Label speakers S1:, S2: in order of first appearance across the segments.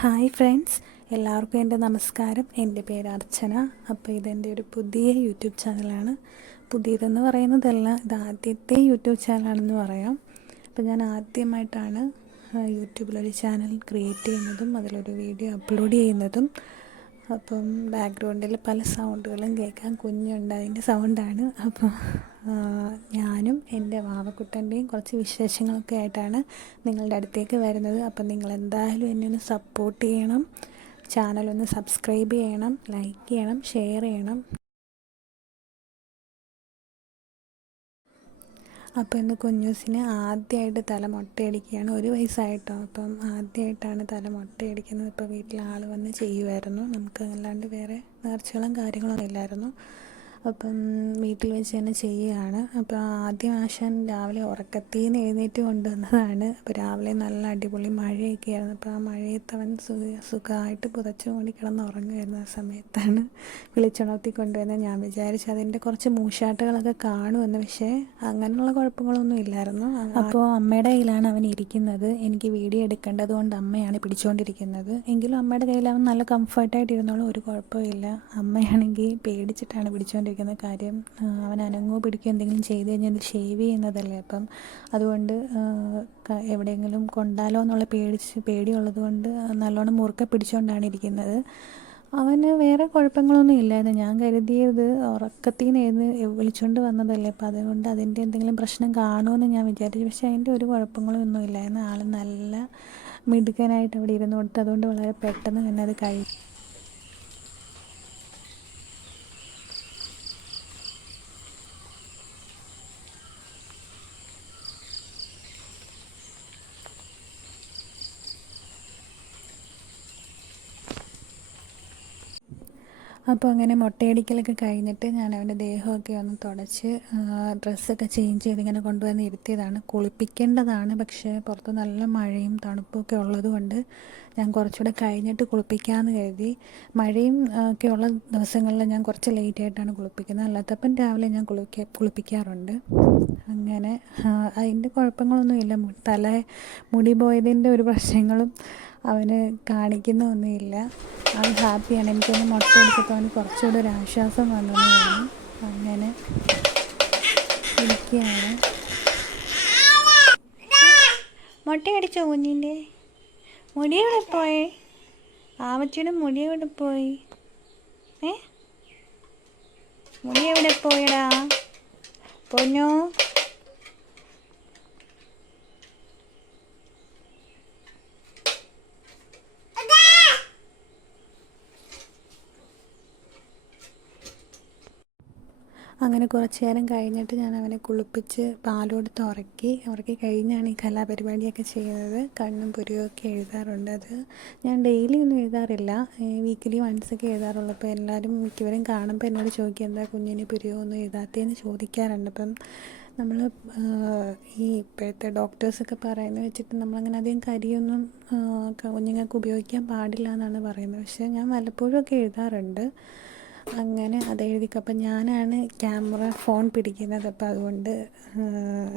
S1: Hi friends എല്ലാവർക്കും എന്റെ നമസ്കാരം. എന്റെ പേര് അർച്ചന. അപ്പോൾ ഇതെന്റെ ഒരു പുതിയ യൂട്യൂബ് ചാനലാണ്. പുതിയതെന്ന് പറയുന്നതല്ല ഇത് ആദ്യത്തെ യൂട്യൂബ് ചാനലാണെന്ന് പറയാം. അപ്പോൾ ഞാൻ ആദ്യമായിട്ടാണ് യൂട്യൂബിലൊരു ചാനൽ ക്രിയേറ്റ് ചെയ്യുന്നതും അതിലൊരു വീഡിയോ അപ്ലോഡ് ചെയ്യുന്നതും. അപ്പം ബാക്ക്ഗ്രൗണ്ടിൽ പല സൗണ്ടുകളും കേൾക്കാം. കുഞ്ഞുണ്ട് അതിന്റെ സൗണ്ടാണ്. അപ്പോൾ ഞാനും എന്റെ വാവക്കുട്ടന്റെയും കുറച്ച് വിശേഷങ്ങളൊക്കെ ആയിട്ടാണ് നിങ്ങളുടെ അടുത്തേക്ക് വരുന്നത്. അപ്പം നിങ്ങൾ എന്തായാലും എന്നെ ഒന്ന് സപ്പോർട്ട് ചെയ്യണം. ചാനലൊന്ന് സബ്സ്ക്രൈബ് ചെയ്യണം ലൈക്ക് ചെയ്യണം ഷെയർ ചെയ്യണം. അപ്പോൾ ഇന്ന് കുഞ്ഞൂസിന് ആദ്യമായിട്ട് തല മുട്ടയടിക്കുകയാണ്. ഒരു വയസ്സായിട്ടോ? അപ്പം ആദ്യമായിട്ടാണ് തല മുട്ടയടിക്കുന്നത്. ഇപ്പോൾ വീട്ടിൽ ആൾ വന്ന് ചെയ്യുമായിരുന്നു നമുക്ക് അല്ലാണ്ട് വേറെ നേർച്ചകളും കാര്യങ്ങളൊന്നും ഇല്ലായിരുന്നു. അപ്പം വീട്ടിൽ വെച്ച് തന്നെ ചെയ്യുകയാണ്. അപ്പോൾ ആദ്യം ആശാൻ രാവിലെ ഉറക്കത്തിൽ നിന്ന് എഴുന്നേറ്റ് കൊണ്ടുവന്നതാണ്. അപ്പോൾ രാവിലെ നല്ല അടിപൊളി മഴയൊക്കെ ആയിരുന്നു. അപ്പോൾ ആ മഴയത്ത് അവൻ സുഖ സുഖമായിട്ട് പുതച്ചു കൂടി കിടന്ന് ഉറങ്ങുമായിരുന്നു ആ സമയത്താണ് വിളിച്ചുണർത്തി കൊണ്ടുവരുന്നത്. ഞാൻ വിചാരിച്ചു അതിന്റെ കുറച്ച് മൂശാട്ടുകളൊക്കെ കാണുമെന്ന്. പക്ഷേ അങ്ങനെയുള്ള കുഴപ്പങ്ങളൊന്നും ഇല്ലായിരുന്നു. അപ്പോൾ അമ്മയുടെ കയ്യിലാണ് അവൻ ഇരിക്കുന്നത്. എനിക്ക് വീഡിയോ എടുക്കേണ്ടത് കൊണ്ട് അമ്മയാണ് പിടിച്ചുകൊണ്ടിരിക്കുന്നത്. എങ്കിലും അമ്മയുടെ കയ്യിൽ അവൻ നല്ല കംഫർട്ടായിട്ട് ഇരുന്നോളും. ഒരു കുഴപ്പമില്ല അമ്മയാണെങ്കിൽ പേടിച്ചിട്ടാണ് പിടിച്ചുകൊണ്ടിരിക്കുന്നത്. ചോദിക്കുന്ന കാര്യം അവൻ അനങ്ങോ പിടിക്കുകയോ എന്തെങ്കിലും ചെയ്ത് കഴിഞ്ഞാൽ ഷേവ് ചെയ്യുന്നതല്ലേ അപ്പം? അതുകൊണ്ട് എവിടെയെങ്കിലും കൊണ്ടാലോ എന്നുള്ള പേടിച്ച് പേടിയുള്ളത് കൊണ്ട് നല്ലോണം മുറുക്കെ പിടിച്ചുകൊണ്ടാണ് ഇരിക്കുന്നത്. അവന് വേറെ കുഴപ്പങ്ങളൊന്നും ഇല്ലായിരുന്നു. ഞാൻ കരുതിയത് ഉറക്കത്തിൽ നിന്ന് വിളിച്ചുകൊണ്ട് വന്നതല്ലേ. അപ്പം അതുകൊണ്ട് അതിന്റെ എന്തെങ്കിലും പ്രശ്നം കാണുമെന്ന് ഞാൻ വിചാരിച്ചു. പക്ഷേ അതിന്റെ ഒരു കുഴപ്പങ്ങളും ഒന്നും ഇല്ലായിരുന്നു. ആൾ നല്ല മിടുക്കനായിട്ട് അവിടെ ഇരുന്ന് കൊടുത്ത് അതുകൊണ്ട് വളരെ പെട്ടെന്ന് തന്നെ അത് കഴിയും അപ്പോൾ അങ്ങനെ മുട്ടയടിക്കലൊക്കെ കഴിഞ്ഞിട്ട് ഞാൻ അവന്റെ ദേഹമൊക്കെ ഒന്ന് തുടച്ച് ഡ്രസ്സൊക്കെ ചേഞ്ച് ചെയ്ത് ഇങ്ങനെ കൊണ്ടുവന്ന് ഇരുത്തിയതാണ്. കുളിപ്പിക്കേണ്ടതാണ് പക്ഷേ പുറത്ത് നല്ല മഴയും തണുപ്പൊക്കെ ഉള്ളതുകൊണ്ട് ഞാൻ കുറച്ചുകൂടെ കഴിഞ്ഞിട്ട് കുളിപ്പിക്കാമെന്ന് കരുതി. മഴയും ഒക്കെ ഉള്ള ദിവസങ്ങളിൽ ഞാൻ കുറച്ച് ലേറ്റ് ആയിട്ടാണ് കുളിപ്പിക്കുന്നത്. അല്ലാത്തപ്പം രാവിലെ ഞാൻ കുളിക്ക കുളിപ്പിക്കാറുണ്ട്. അങ്ങനെ അതിന്റെ കുഴപ്പങ്ങളൊന്നുമില്ല. തല മുടി പോയതിന്റെ ഒരു പ്രശ്നങ്ങളും അവന് കാണിക്കുന്ന ഒന്നുമില്ല. അവൻ ഹാപ്പിയാണ്. എനിക്കൊന്ന് മുട്ട എടുത്തപ്പോൾ അവന് കുറച്ചുകൂടെ ഒരു ആശ്വാസം വന്നതാണ് അങ്ങനെ ഇരിക്കുകയാണ്. മുട്ടയടിച്ചോ കുഞ്ഞിന്റെ? മുടി എവിടെ പോയി? ആവച്ചിയുടെ മുടി എവിടെ പോയി? ഏ? മുടി എവിടെ പോയടാ? പൊന്നോ? അങ്ങനെ കുറച്ച് നേരം കഴിഞ്ഞിട്ട് ഞാൻ അവനെ കുളിപ്പിച്ച് പാലോടുത്ത് ഉറക്കി ഉറക്കി കഴിഞ്ഞാണ് ഈ കലാപരിപാടിയൊക്കെ ചെയ്യുന്നത്. കണ്ണും പുരിയൊക്കെ എഴുതാറുണ്ട് അത്. ഞാൻ ഡെയിലി ഒന്നും എഴുതാറില്ല. വീക്കിലി വൺസ് ഒക്കെ എഴുതാറുള്ളൂ അപ്പോൾ എല്ലാവരും മിക്കവരും കാണുമ്പോൾ എന്നോട് ചോദിക്കുക എന്താ കുഞ്ഞിന് പുരിയോ ഒന്നും എഴുതാത്തേന്ന് ചോദിക്കാറുണ്ട്. അപ്പം നമ്മൾ ഈ ഇപ്പോഴത്തെ ഡോക്ടേഴ്സൊക്കെ പറയുന്നത് വെച്ചിട്ട് നമ്മളങ്ങനെ അധികം കരിയൊന്നും കുഞ്ഞുങ്ങൾക്ക് ഉപയോഗിക്കാൻ പാടില്ല എന്നാണ് പറയുന്നത്. പക്ഷേ ഞാൻ വല്ലപ്പോഴും ഒക്കെ എഴുതാറുണ്ട്. അങ്ങനെ അത് എഴുതിക്കും. അപ്പം ഞാനാണ് ക്യാമറ ഫോൺ പിടിക്കുന്നത്. അപ്പം അതുകൊണ്ട്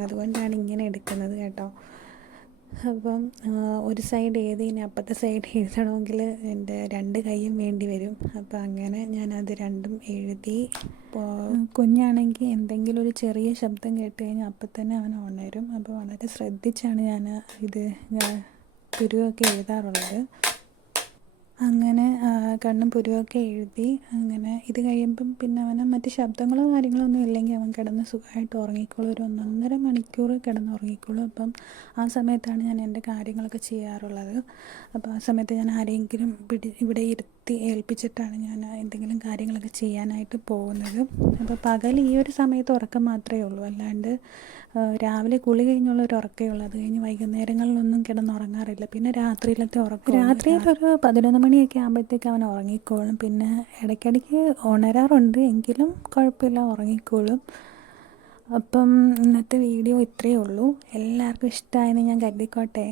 S1: അതുകൊണ്ടാണ് ഇങ്ങനെ എടുക്കുന്നത് കേട്ടോ. അപ്പം ഒരു സൈഡ് എഴുതി ഇനി അപ്പത്തെ സൈഡ് എഴുതണമെങ്കിൽ എന്റെ രണ്ട് കൈയും വേണ്ടി വരും. അപ്പം അങ്ങനെ ഞാൻ അത് രണ്ടും എഴുതി കുഞ്ഞാണെങ്കിൽ എന്തെങ്കിലും ഒരു ചെറിയ ശബ്ദം കേട്ട് കഴിഞ്ഞാൽ അപ്പം തന്നെ അവൻ ഉണരും. അപ്പോൾ വളരെ ശ്രദ്ധിച്ചാണ് ഞാൻ ഇത് തുരുവൊക്കെ എഴുതാറുള്ളത്. അങ്ങനെ കണ്ണും പുരുവൊക്കെ എഴുതി അങ്ങനെ ഇത് കഴിയുമ്പം പിന്നെ അവന് മറ്റ് ശബ്ദങ്ങളോ കാര്യങ്ങളോ ഒന്നും ഇല്ലെങ്കിൽ അവൻ കിടന്ന് സുഖമായിട്ട് ഉറങ്ങിക്കോളും. ഒരു ഒന്നൊന്നര മണിക്കൂർ കിടന്ന് ഉറങ്ങിക്കോളും. അപ്പം ആ സമയത്താണ് ഞാൻ എന്റെ കാര്യങ്ങളൊക്കെ ചെയ്യാറുള്ളത്. അപ്പോൾ ആ സമയത്ത് ഞാൻ ആരെങ്കിലും പിടി ഇവിടെ ഇരുത്തി ഏൽപ്പിച്ചിട്ടാണ് ഞാൻ എന്തെങ്കിലും കാര്യങ്ങളൊക്കെ ചെയ്യാനായിട്ട് പോകുന്നത്. അപ്പോൾ പകൽ ഈ ഒരു സമയത്ത് ഉറക്കം മാത്രമേ ഉള്ളൂ. അല്ലാണ്ട് രാവിലെ കുളി കഴിഞ്ഞുള്ള ഒരു ഉറക്കേ ഉള്ളൂ. അത് കഴിഞ്ഞ് വൈകുന്നേരങ്ങളിലൊന്നും കിടന്നുറങ്ങാറില്ല. പിന്നെ രാത്രിയിലത്തെ ഉറക്കം രാത്രിയിലൊരു പതിനൊന്ന് മണിയൊക്കെ ആകുമ്പോഴത്തേക്ക് അവൻ ഉറങ്ങിക്കോളും. പിന്നെ ഇടയ്ക്കിടയ്ക്ക് ഉണരാറുണ്ട്. എങ്കിലും കുഴപ്പമില്ല ഉറങ്ങിക്കോളും. അപ്പം ഇന്നത്തെ വീഡിയോ ഇത്രയേ ഉള്ളൂ. എല്ലാവർക്കും ഇഷ്ടമായെന്ന് ഞാൻ കരുതിക്കോട്ടെ.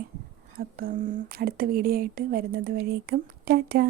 S1: അപ്പം അടുത്ത വീഡിയോ ആയിട്ട് വരുന്നത് വഴിയേക്കും ടാറ്റാ.